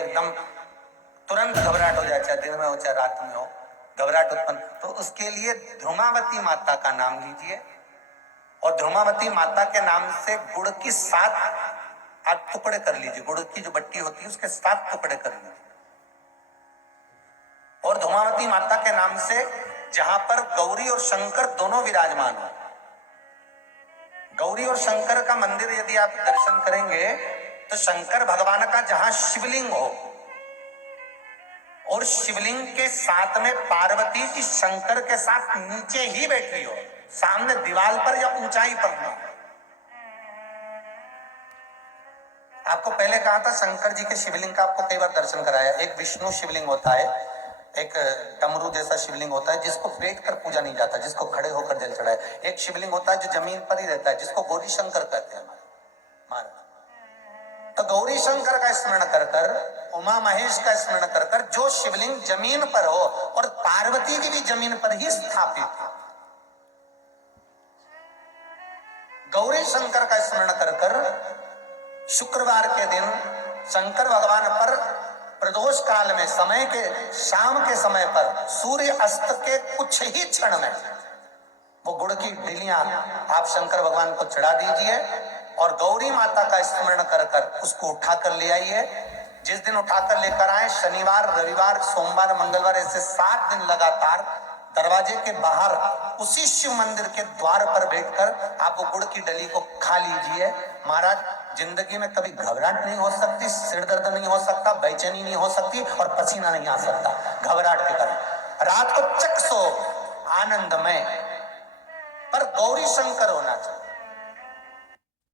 एकदम तुरंत घबराहट हो जाए, चाहे दिन में हो चाहे रात में हो, घबराहट उत्पन्न, तो उसके लिए ध्रुमावती माता का नाम लीजिए और ध्रुमावती माता के नाम से गुड़ की 7 आप टुकड़े कर लीजिए। गुड़ की जो बट्टी होती है उसके 7 टुकड़े कर लीजिए और ध्रुमावती माता के नाम से जहां पर गौरी और शंकर दोनों विराजमान हो, गौरी और शंकर का मंदिर यदि आप दर्शन करेंगे तो शंकर भगवान का जहां शिवलिंग हो और शिवलिंग के साथ में पार्वती जी शंकर के साथ नीचे ही बैठी हो, सामने दीवार पर या ऊंचाई पर ना। आपको पहले कहा था शंकर जी के शिवलिंग का आपको कई बार दर्शन कराया। एक विष्णु शिवलिंग होता है, एक डमरू जैसा शिवलिंग होता है जिसको बैठ कर पूजा नहीं जाता, जिसको खड़े होकर जल चढ़ाए। एक शिवलिंग होता है जो जमीन पर ही रहता है, जिसको गौरी शंकर कहते हैं हमारे। तो गौरी शंकर का स्मरण कर कर, उमा महेश का स्मरण कर कर, जो शिवलिंग जमीन पर हो और पार्वती जी भी जमीन पर ही स्थापित है, गौरी शंकर का स्मरण कर कर शुक्रवार के दिन शंकर भगवान पर प्रदोष काल में समय के शाम के समय पर सूर्य अस्त के कुछ ही क्षण में वो गुड़ की डिलियां आप शंकर भगवान को चढ़ा दीजिए और गौरी माता का स्मरण कर कर उसको उठाकर ले आइए। जिस दिन उठाकर लेकर आए, शनिवार, रविवार, सोमवार, मंगलवार, ऐसे 7 दिन लगातार दरवाजे के बाहर उसी शिव मंदिर के द्वार पर बैठकर आप वो गुड़ की डली को खा लीजिए। महाराज, जिंदगी में कभी घबराहट नहीं हो सकती, सिर दर्द नहीं हो सकता, बेचैनी नहीं हो सकती और पसीना नहीं आ सकता घबराहट के कारण। रात को चक सो आनंदमय, पर गौरी शंकर होना चाहिए।